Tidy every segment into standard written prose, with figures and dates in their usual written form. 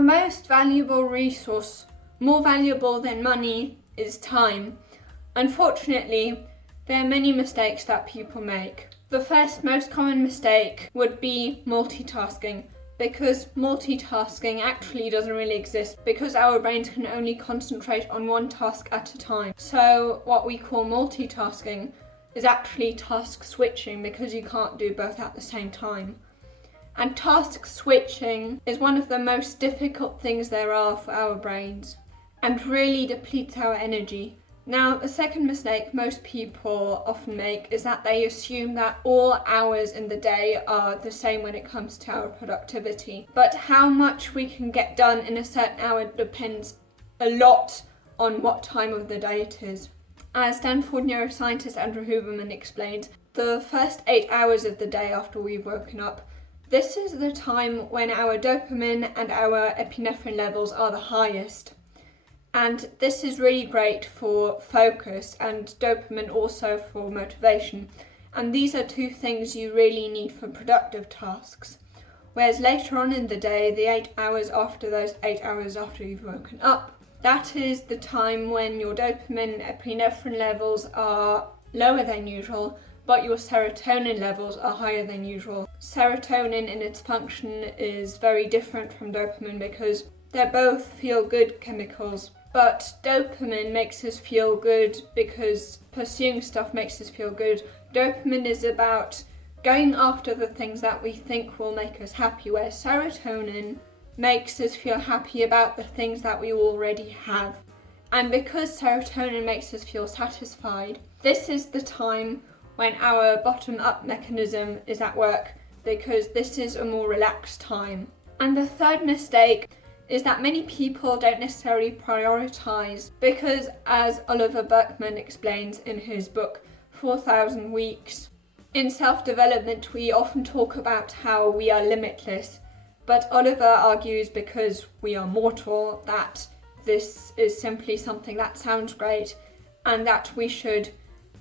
Our most valuable resource, more valuable than money, is time. Unfortunately, there are many mistakes that people make. The first most common mistake would be multitasking, because multitasking actually doesn't really exist because our brains can only concentrate on one task at a time. So what we call multitasking is actually task switching because you can't do both at the same time. And task switching is one of the most difficult things there are for our brains and really depletes our energy. Now, the second mistake most people often make is that they assume that all hours in the day are the same when it comes to our productivity. But how much we can get done in a certain hour depends a lot on what time of the day it is. As Stanford neuroscientist Andrew Huberman explains, the first 8 hours of the day after we've woken up, this is the time when our dopamine and our epinephrine levels are the highest. And this is really great for focus and dopamine also for motivation. And these are two things you really need for productive tasks. Whereas later on in the day, the 8 hours after those 8 hours after you've woken up, that is the time when your dopamine and epinephrine levels are lower than usual, but your serotonin levels are higher than usual. Serotonin in its function is very different from dopamine because they're both feel-good chemicals. But dopamine makes us feel good because pursuing stuff makes us feel good. Dopamine is about going after the things that we think will make us happy, where serotonin makes us feel happy about the things that we already have. And because serotonin makes us feel satisfied, this is the time when our bottom-up mechanism is at work because this is a more relaxed time. And the third mistake is that many people don't necessarily prioritize because, as Oliver Burkeman explains in his book 4,000 Weeks, in self-development we often talk about how we are limitless, but Oliver argues because we are mortal that this is simply something that sounds great and that we should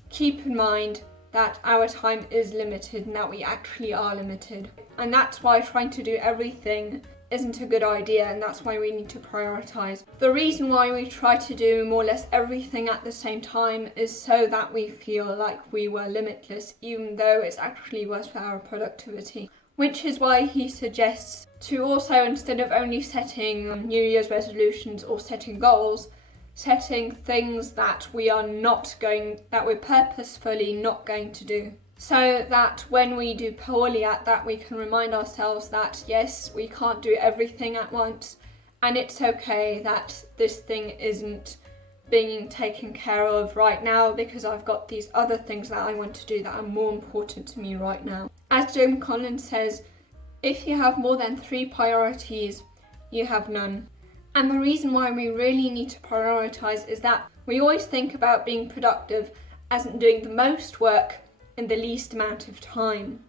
keep in mind that our time is limited and that we actually are limited. And that's why trying to do everything isn't a good idea, and that's why we need to prioritize. The reason why we try to do more or less everything at the same time is so that we feel like we were limitless, even though it's actually worse for our productivity. Which is why he suggests to also, instead of only setting New Year's resolutions or setting goals, setting things that we're purposefully not going to do. So that when we do poorly at that, we can remind ourselves that yes, we can't do everything at once, and it's okay that this thing isn't being taken care of right now because I've got these other things that I want to do that are more important to me right now. As Jim Collins says, if you have more than 3 priorities, you have none. And the reason why we really need to prioritize is that we always think about being productive as in doing the most work in the least amount of time.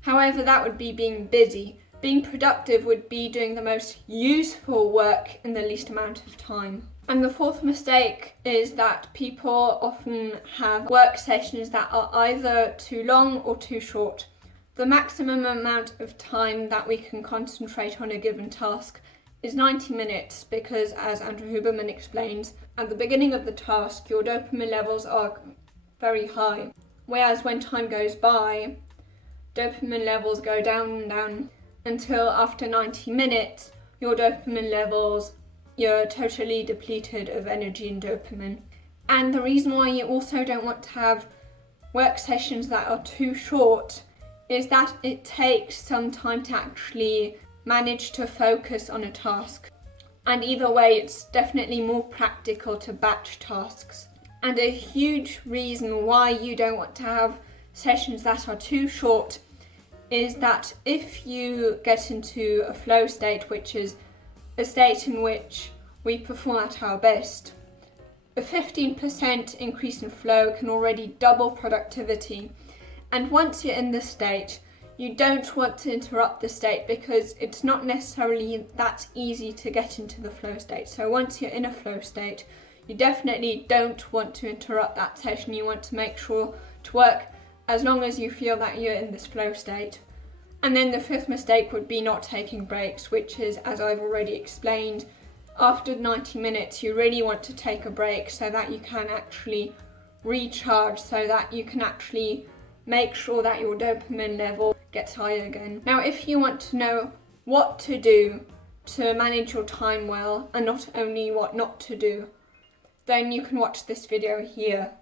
However, that would be being busy. Being productive would be doing the most useful work in the least amount of time. And the fourth mistake is that people often have work sessions that are either too long or too short. The maximum amount of time that we can concentrate on a given task is 90 minutes because, as Andrew Huberman explains, at the beginning of the task your dopamine levels are very high. Whereas when time goes by, dopamine levels go down and down until after 90 minutes, your dopamine levels, you're totally depleted of energy and dopamine. And the reason why you also don't want to have work sessions that are too short is that it takes some time to actually manage to focus on a task. And either way, it's definitely more practical to batch tasks. And a huge reason why you don't want to have sessions that are too short is that if you get into a flow state, which is a state in which we perform at our best, a 15% increase in flow can already double productivity. And once you're in this state, you don't want to interrupt the state because it's not necessarily that easy to get into the flow state. So once you're in a flow state, you definitely don't want to interrupt that session. You want to make sure to work as long as you feel that you're in this flow state. And then the fifth mistake would be not taking breaks, which is, as I've already explained, after 90 minutes you really want to take a break so that you can actually recharge, so that you can actually make sure that your dopamine level gets high again. Now, if you want to know what to do to manage your time well and not only what not to do, then you can watch this video here.